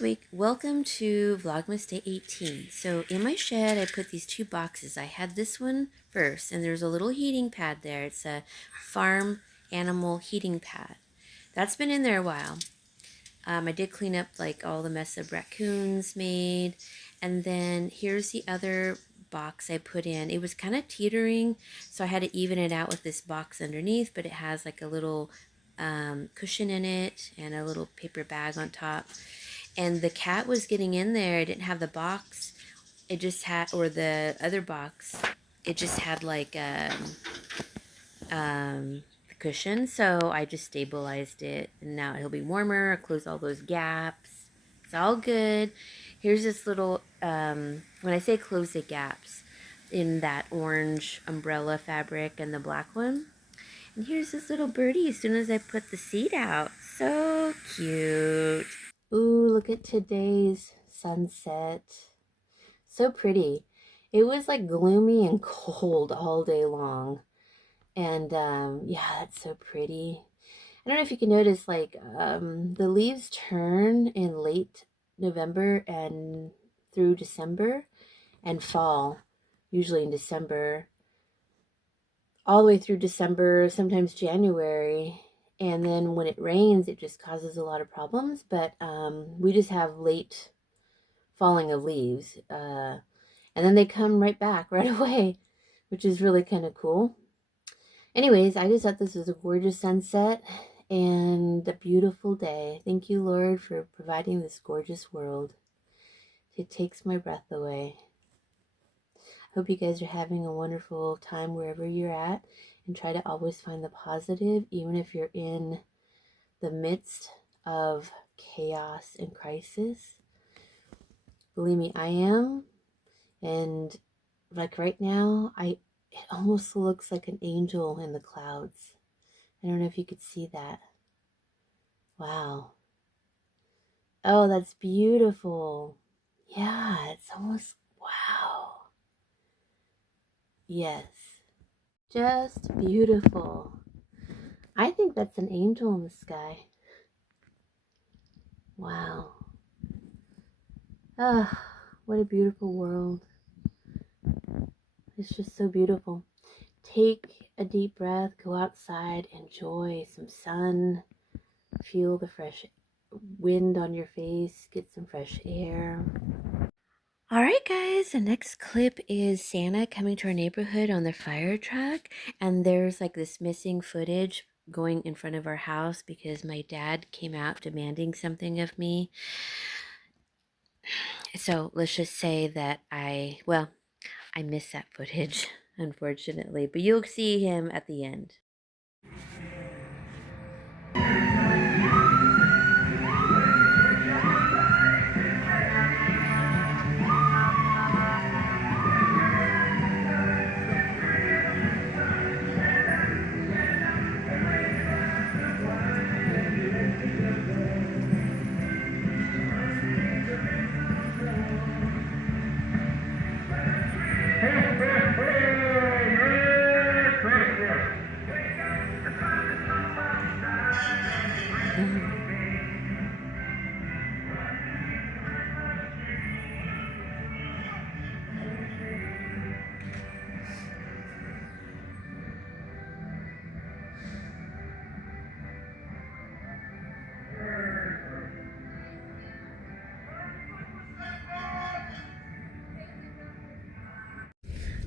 this week, welcome to Vlogmas Day 18. So in my shed, I put these two boxes. I had this one first, and there's a little heating pad there. It's a farm animal heating pad. That's been in there a while. I did clean up like all the mess of raccoons made. And then here's the other box I put in. It was kind of teetering, so I had to even it out with this box underneath, but it has like a little cushion in it and a little paper bag on top. And the cat was getting in there. I didn't have the box. It just had, or the other box, it just had like the cushion. So I just stabilized it, and now it'll be warmer. I closed all those gaps. It's all good. Here's this little, when I say close the gaps, in that orange umbrella fabric and the black one. And here's this little birdie as soon as I put the seed out. So cute. Ooh, look at today's sunset. So pretty. It was like gloomy and cold all day long. And yeah, that's so pretty. I don't know if you can notice, like, the leaves turn in late November and through December, and fall, usually in December, all the way through December, sometimes January. And then when it rains, it just causes a lot of problems. But we just have late falling of leaves. And then they come right back right away, which is really kind of cool. Anyways, I just thought this was a gorgeous sunset and a beautiful day. Thank you, Lord, for providing this gorgeous world. It takes my breath away. Hope you guys are having a wonderful time wherever you're at, and try to always find the positive, even if you're in the midst of chaos and crisis. Believe me, I am. And like right now, it almost looks like an angel in the clouds. I don't know if you could see that. Wow. Oh, that's beautiful. Yeah, it's almost, wow. Yes. Just beautiful. I think that's an angel in the sky. Wow. Ah, what a beautiful world. It's just so beautiful. Take a deep breath, go outside, enjoy some sun, feel the fresh wind on your face, get some fresh air. Alright guys, the next clip is Santa coming to our neighborhood on the fire truck, and there's like this missing footage going in front of our house because my dad came out demanding something of me. So let's just say that I missed that footage, unfortunately, but you'll see him at the end.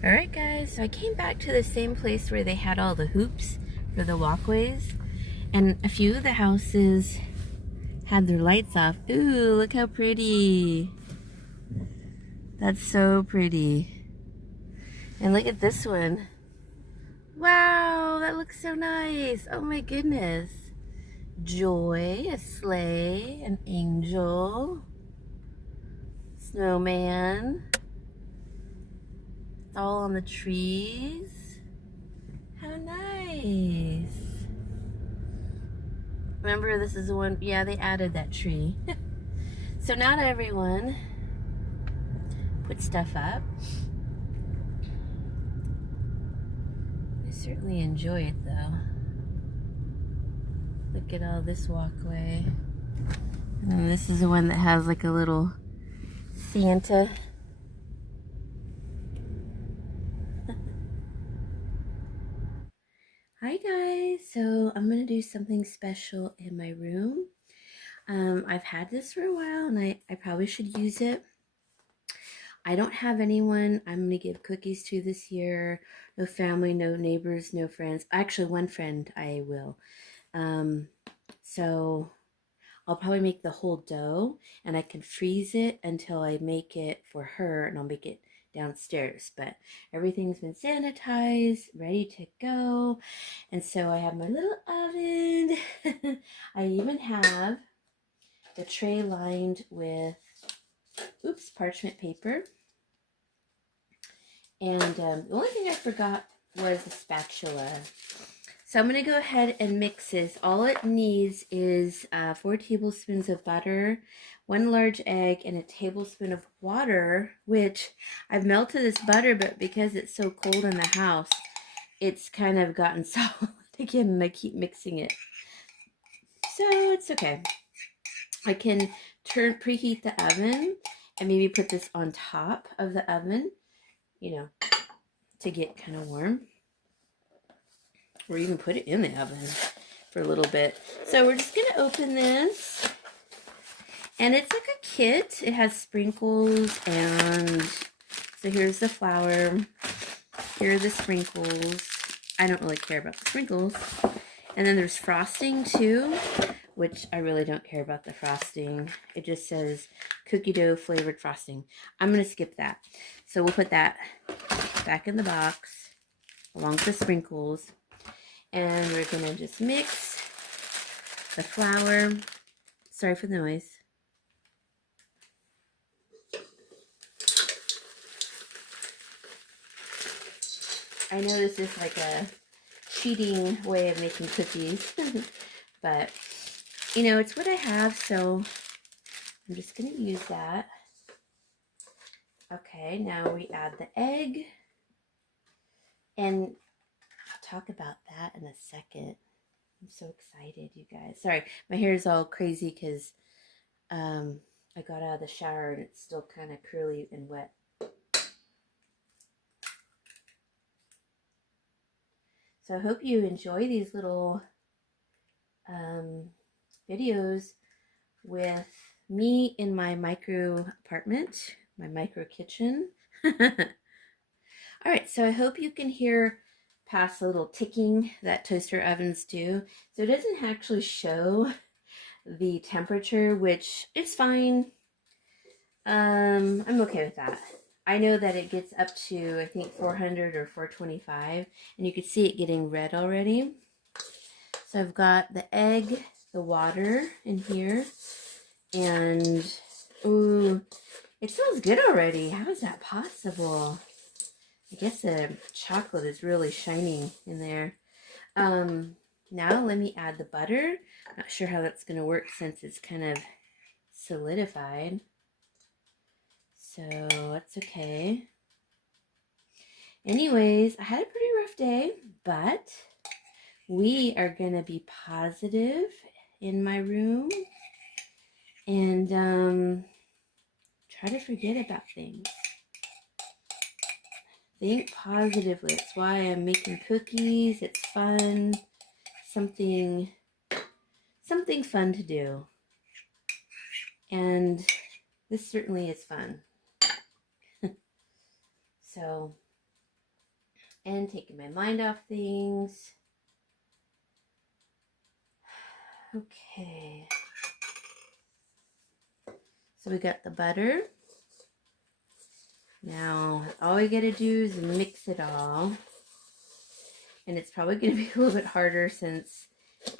Alright guys, so I came back to the same place where they had all the hoops for the walkways, and a few of the houses had their lights off. Ooh, look how pretty. That's so pretty. And look at this one. Wow, that looks so nice. Oh my goodness. Joy, a sleigh, an angel, snowman. All on the trees. How nice. Remember, this is the one, yeah, they added that tree. So not everyone put stuff up. I certainly enjoy it though. Look at all this walkway. And this is the one that has like a little Santa. Hi guys, so I'm gonna do something special in my room. I've had this for a while and I probably should use it. I don't have anyone I'm gonna give cookies to this year. No family, no neighbors, no friends. Actually, one friend I will. So I'll probably make the whole dough and I can freeze it until I make it for her, and I'll make it downstairs. But everything's been sanitized, ready to go. And so I have my little oven. I even have the tray lined with, parchment paper. And the only thing I forgot was a spatula. So I'm going to go ahead and mix this. All it needs is 4 tablespoons of butter, 1 large egg, and a tablespoon of water, which I've melted this butter, but because it's so cold in the house, it's kind of gotten solid again, and I keep mixing it. So it's okay. I can preheat the oven and maybe put this on top of the oven, to get kind of warm. Or even put it in the oven for a little bit. So we're just going to open this. And it's like a kit. It has sprinkles, and so here's the flour. Here are the sprinkles. I don't really care about the sprinkles. And then there's frosting too, which I really don't care about the frosting. It just says cookie dough flavored frosting. I'm going to skip that. So we'll put that back in the box along with the sprinkles. And we're going to just mix the flour. Sorry for the noise. I know this is like a cheating way of making cookies, but it's what I have, so I'm just going to use that. Okay, now we add the egg, and I'll talk about that in a second. I'm so excited, you guys. Sorry, my hair is all crazy because I got out of the shower and it's still kind of curly and wet. So I hope you enjoy these little videos with me in my micro apartment, my micro kitchen. All right, so I hope you can hear past the little ticking that toaster ovens do. So it doesn't actually show the temperature, which is fine. I'm okay with that. I know that it gets up to, I think, 400 or 425, and you can see it getting red already. So I've got the egg, the water in here, and ooh, it smells good already. How is that possible? I guess the chocolate is really shining in there. Now let me add the butter. Not sure how that's going to work since it's kind of solidified. So that's okay. Anyways, I had a pretty rough day, but we are going to be positive in my room and try to forget about things. Think positively. That's why I'm making cookies. It's fun. Something fun to do. And this certainly is fun. So, and taking my mind off things. Okay. So we got the butter. Now, all we gotta do is mix it all. And it's probably gonna be a little bit harder since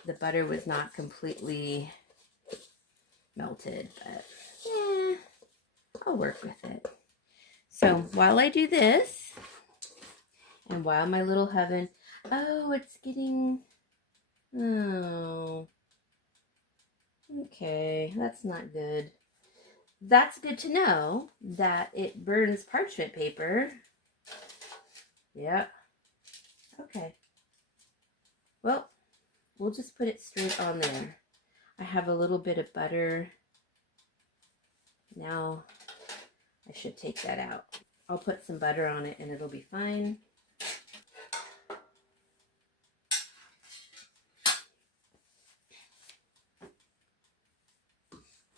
the butter was not completely melted, but yeah, I'll work with it. So while I do this, and while my little oven, it's getting, okay, that's not good. That's good to know that it burns parchment paper. Yep. Okay. Well, we'll just put it straight on there. I have a little bit of butter Now I should take that out. I'll put some butter on it and it'll be fine.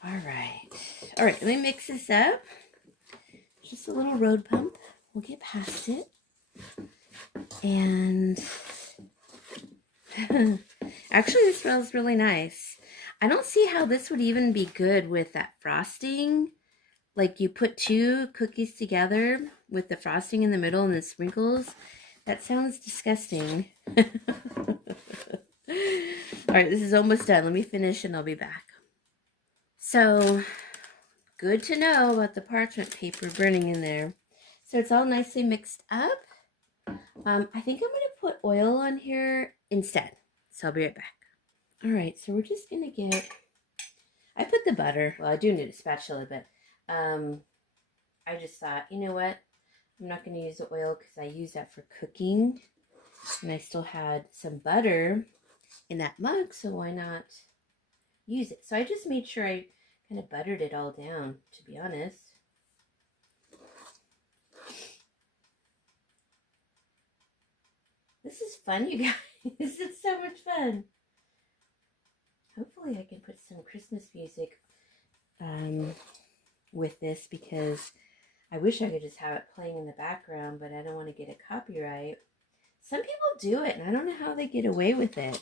All right. All right, let me mix this up. Just a little road pump. We'll get past it. And actually, this smells really nice. I don't see how this would even be good with that frosting. Like you put two cookies together with the frosting in the middle and the sprinkles. That sounds disgusting. All right, this is almost done. Let me finish and I'll be back. So, good to know about the parchment paper burning in there. So it's all nicely mixed up. I think I'm going to put oil on here instead. So I'll be right back. All right, so we're just going to get, I put the butter. Well, I do need a spatula, but I just thought, you know what? I'm not going to use the oil because I use that for cooking. And I still had some butter in that mug, so why not use it? So I just made sure I kind of buttered it all down, to be honest. This is fun, you guys. This is so much fun. Hopefully I can put some Christmas music with this, because I wish I could just have it playing in the background, but I don't want to get a copyright. Some people do it, and I don't know how they get away with it.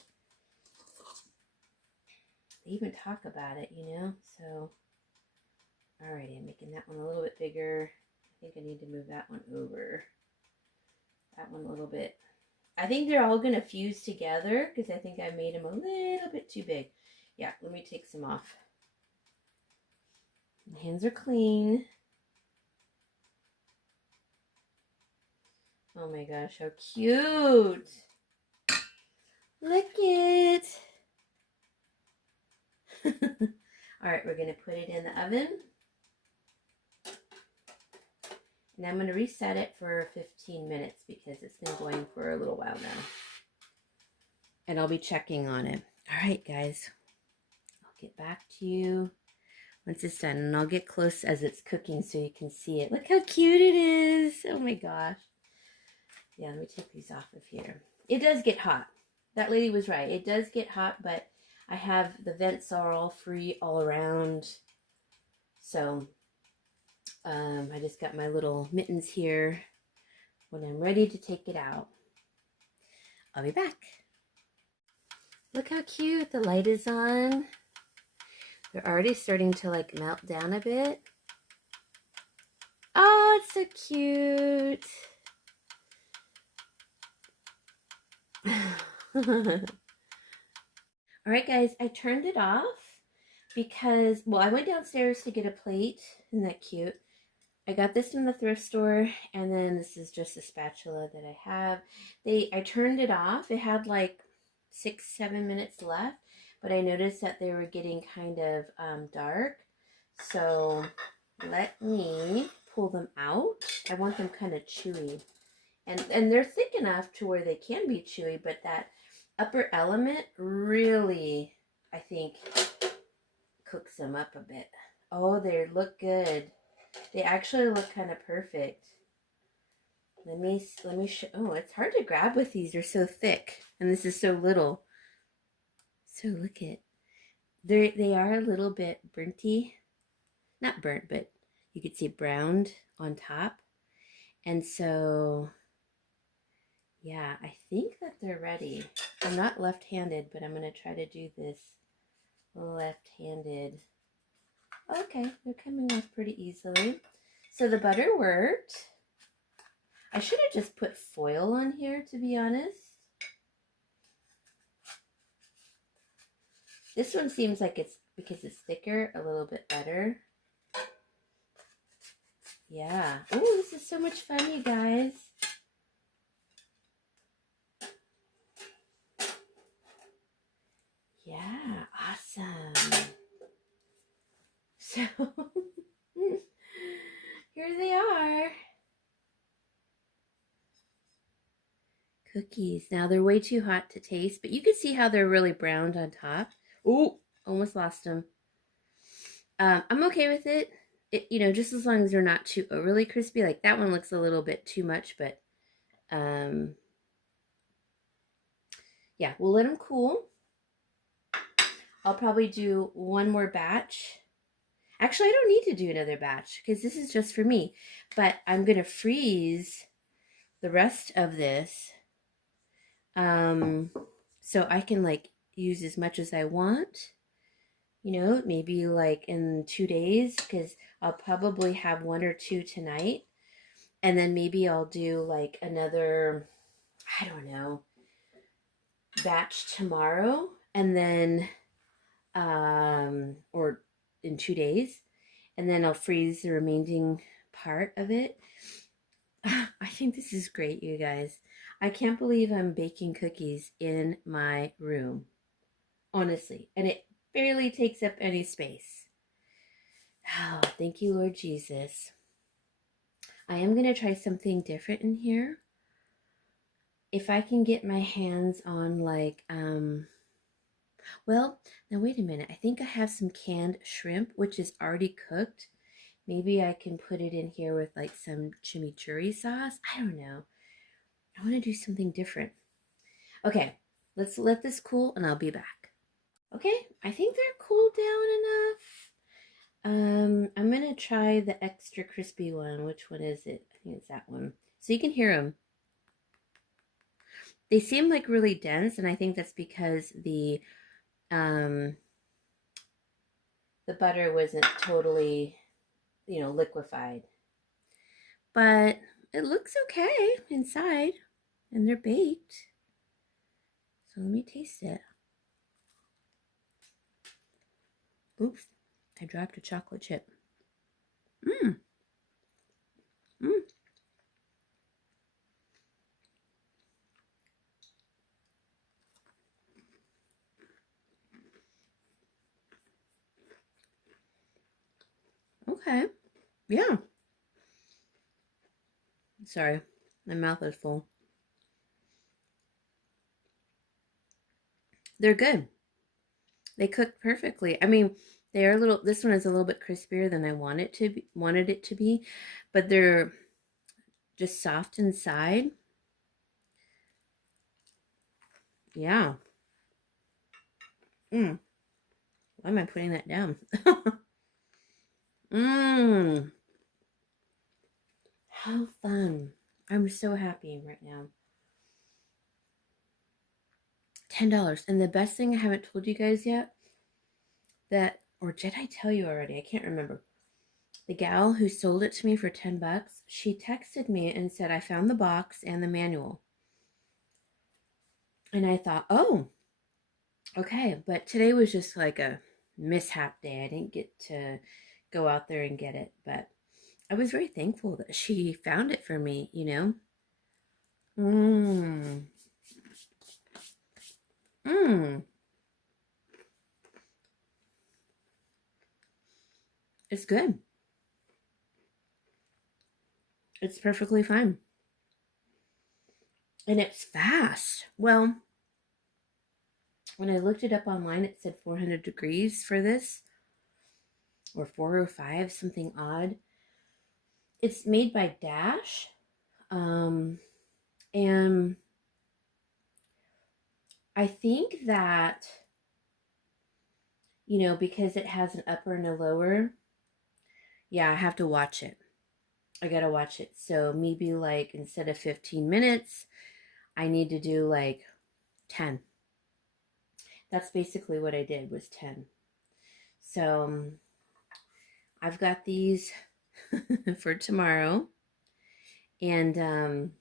They even talk about it, you know? So, alrighty, I'm making that one a little bit bigger. I think I need to move that one over. That one a little bit. I think they're all going to fuse together because I think I made them a little bit too big. Yeah, let me take some off. My hands are clean. Oh my gosh, how cute. Look it. All right, we're going to put it in the oven. And I'm going to reset it for 15 minutes because it's been going for a little while now. And I'll be checking on it. All right, guys. I'll get back to you once it's done. And I'll get close as it's cooking so you can see it. Look how cute it is. Oh my gosh. Yeah, let me take these off of here. It does get hot. That lady was right. It does get hot, but I have the vents are all free all around. So I just got my little mittens here. When I'm ready to take it out, I'll be back. Look how cute the light is on. They're already starting to like melt down a bit. Oh, it's so cute. All right, guys, I turned it off because, well, I went downstairs to get a plate. Isn't that cute? I got this from the thrift store, and then this is just a spatula that I have. I turned it off. It had like 6-7 minutes left, but I noticed that they were getting kind of dark. So let me pull them out. I want them kind of chewy. And they're thick enough to where they can be chewy, but that upper element really, I think, cooks them up a bit. Oh, they look good. They actually look kind of perfect. Let me show. Oh, it's hard to grab with these. They're so thick, and this is so little. So look at. They are a little bit burnty. Not burnt, but you could see browned on top. And so, yeah, I think that they're ready. I'm not left-handed, but I'm going to try to do this left-handed. Okay, they're coming off pretty easily. So the butter worked. I should have just put foil on here, to be honest. This one seems like it's, because it's thicker, a little bit better. Yeah. Oh, this is so much fun, you guys. Yeah, awesome. So, here they are. Cookies. Now, they're way too hot to taste, but you can see how they're really browned on top. Oh, almost lost them. I'm okay with it. you know, just as long as they're not too overly crispy. Like that one looks a little bit too much, but um, yeah, we'll let them cool. I'll probably do one more batch. Actually, I don't need to do another batch because this is just for me. But I'm going to freeze the rest of this so I can like use as much as I want. You know, maybe like in 2 days because I'll probably have one or two tonight. And then maybe I'll do like another, I don't know, batch tomorrow. And then, or in 2 days. And then I'll freeze the remaining part of it. I think this is great, you guys. I can't believe I'm baking cookies in my room, honestly. And it barely takes up any space. Oh, thank you, Lord Jesus. I am going to try something different in here. If I can get my hands on like, well, now wait a minute. I think I have some canned shrimp, which is already cooked. Maybe I can put it in here with like some chimichurri sauce. I don't know. I want to do something different. Okay, let's let this cool and I'll be back. Okay, I think they're cooled down enough. I'm gonna try the extra crispy one. Which one is it? I think it's that one. So you can hear them. They seem like really dense, and I think that's because um the butter wasn't totally, you know, liquefied. But it looks okay inside, and they're baked. So let me taste it. Oops, I dropped a chocolate chip. Mmm. Mmm. Okay. Yeah. Sorry, my mouth is full. They're good. They cook perfectly. I mean, they're a little. This one is a little bit crispier than I wanted it to be, but they're just soft inside. Yeah. Mm. Why am I putting that down? Mmm. How fun. I'm so happy right now. $10. And the best thing I haven't told you guys yet, that, or did I tell you already? I can't remember. The gal who sold it to me for $10, she texted me and said, I found the box and the manual. And I thought, oh, okay. But today was just like a mishap day. I didn't get to go out there and get it. But I was very thankful that she found it for me, you know? Mmm. Mmm. It's good. It's perfectly fine. And it's fast. Well, when I looked it up online, it said 400 degrees for this, or 405, something odd. It's made by Dash. And I think that, you know, because it has an upper and a lower, yeah, I have to watch it. I gotta watch it. So maybe like instead of 15 minutes, I need to do like 10. That's basically what I did, was 10. So I've got these for tomorrow. And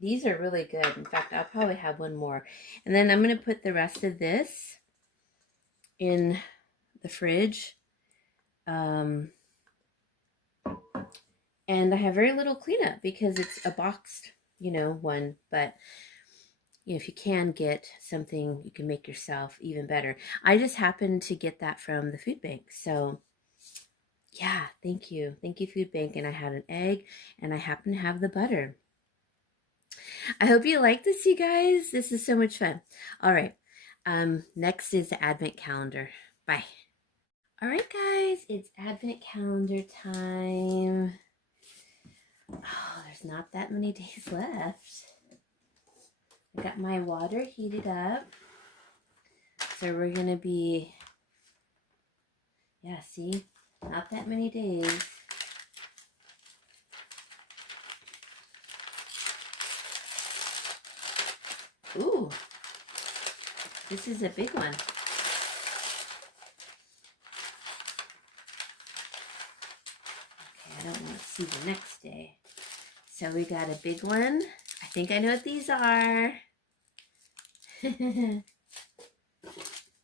these are really good. In fact, I'll probably have one more. And then I'm going to put the rest of this in the fridge. And I have very little cleanup because it's a boxed, you know, one. But you know, if you can get something you can make yourself, even better. I just happened to get that from the food bank. So yeah, thank you. Thank you, food bank. And I had an egg and I happen to have the butter. I hope you like this, you guys. This is so much fun. All right. Next is the advent calendar. Bye. All right, guys, it's Advent calendar time. Oh, there's not that many days left. I got my water heated up. So we're going to be, yeah, see, not that many days. Ooh, this is a big one. Okay, I don't want to see the next day. So we got a big one. I think I know what these are.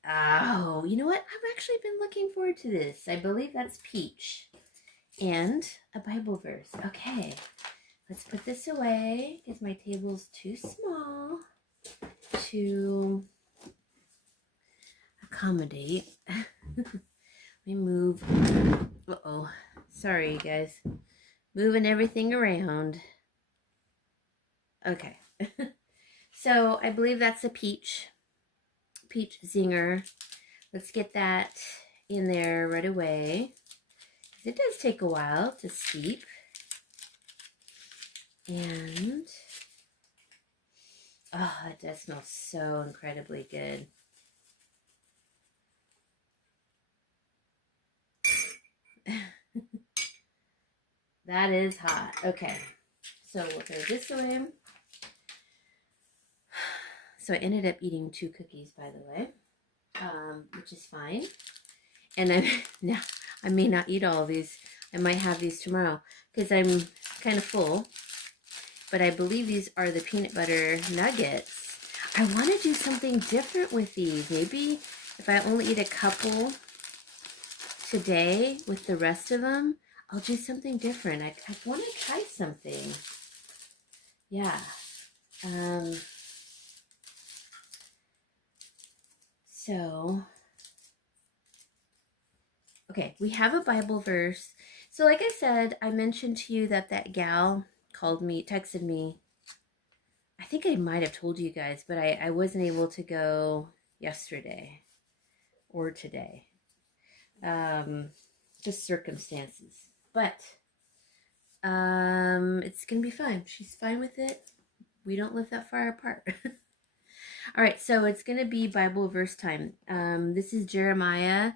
Oh, you know what? I've actually been looking forward to this. I believe that's peach. And a Bible verse. Okay, let's put this away because my table's too small to accommodate. Let me move. Uh-oh. Sorry, you guys. Moving everything around. Okay. So I believe that's a peach zinger. Let's get that in there right away. It does take a while to steep. And oh, it does smell so incredibly good. That is hot. Okay, so we'll throw this away. So I ended up eating 2 cookies, by the way, which is fine. And I may not eat all of these. I might have these tomorrow because I'm kind of full. But I believe these are the peanut butter nuggets. I want to do something different with these. Maybe if I only eat a couple today with the rest of them, I'll do something different. I want to try something. Yeah. So, okay, we have a Bible verse. So like I said, I mentioned to you that gal called me, texted me. I think I might have told you guys, but I wasn't able to go yesterday or today. Just circumstances. But it's going to be fine. She's fine with it. We don't live that far apart. All right, so it's going to be Bible verse time. This is Jeremiah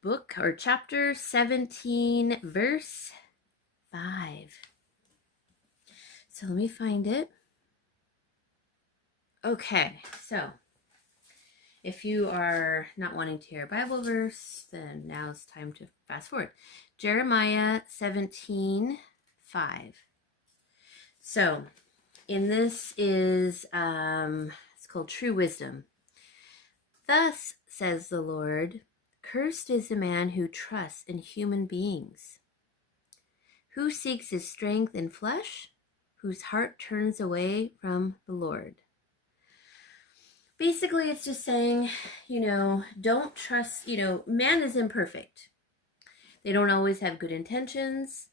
book or chapter 17, verse 5. So let me find it. Okay, so if you are not wanting to hear a Bible verse, then now it's time to fast forward. Jeremiah 17, 5. So in this is, it's called True Wisdom. Thus says the Lord, cursed is the man who trusts in human beings, who seeks his strength in flesh, whose heart turns away from the Lord. Basically, it's just saying, don't trust, man is imperfect. They don't always have good intentions,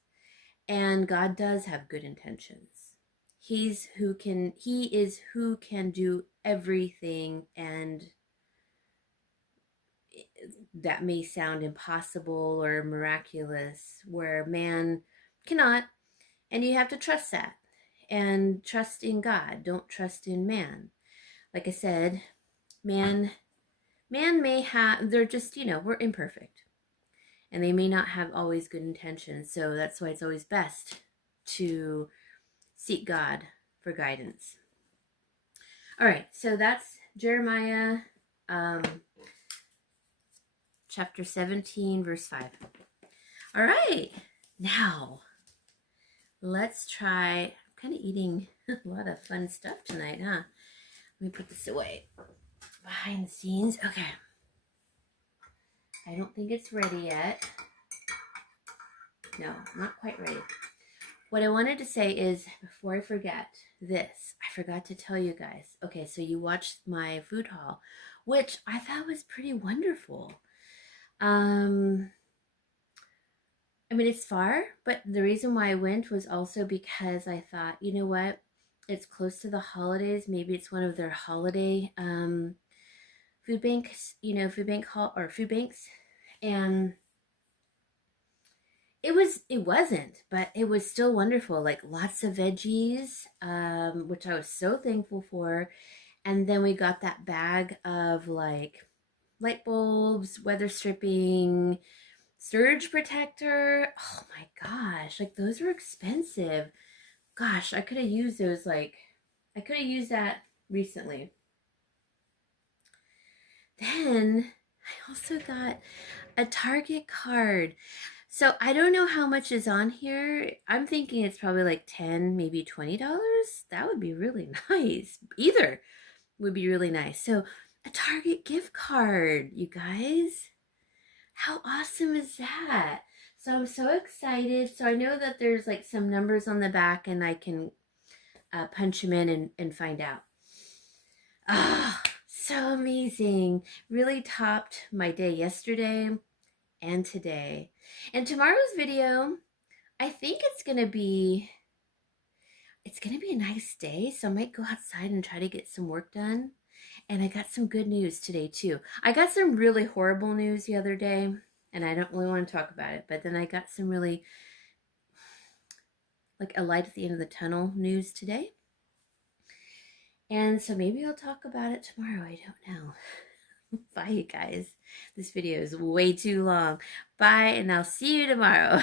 and God does have good intentions. He is who can do everything, and that may sound impossible or miraculous, where man cannot, and you have to trust that, and trust in God. Don't trust in man. Like I said, man may have, they're just, we're imperfect. And they may not have always good intentions. So that's why it's always best to seek God for guidance. All right, so that's Jeremiah chapter 17, verse 5. All right, now let's try, I'm kind of eating a lot of fun stuff tonight, huh? Let me put this away behind the scenes. Okay. I don't think it's ready yet. No, not quite ready. What I wanted to say is, before I forget this, I forgot to tell you guys. Okay, so you watched my food haul, which I thought was pretty wonderful. I mean, it's far, but the reason why I went was also because I thought, you know what? It's close to the holidays. Maybe it's one of their holiday food food banks, food bank hall or food banks, and it wasn't, but it was still wonderful. Like lots of veggies, which I was so thankful for. And then we got that bag of like light bulbs, weather stripping, surge protector. Oh my gosh, like those were expensive. Gosh, I could have used those, like I could have used that recently. Then I also got a Target card. So I don't know how much is on here. I'm thinking it's probably like 10, maybe $20. That would be really nice. Either would be really nice. So a Target gift card, you guys. How awesome is that? So I'm so excited. So I know that there's like some numbers on the back and I can punch them in and find out. Ah, oh, so amazing. Really topped my day yesterday and today. And tomorrow's video, I think it's gonna be a nice day, so I might go outside and try to get some work done. And I got some good news today too. I got some really horrible news the other day, and I don't really want to talk about it, but then I got some really like a light at the end of the tunnel news today. And so maybe I'll talk about it tomorrow. I don't know. Bye, you guys. This video is way too long. Bye, and I'll see you tomorrow.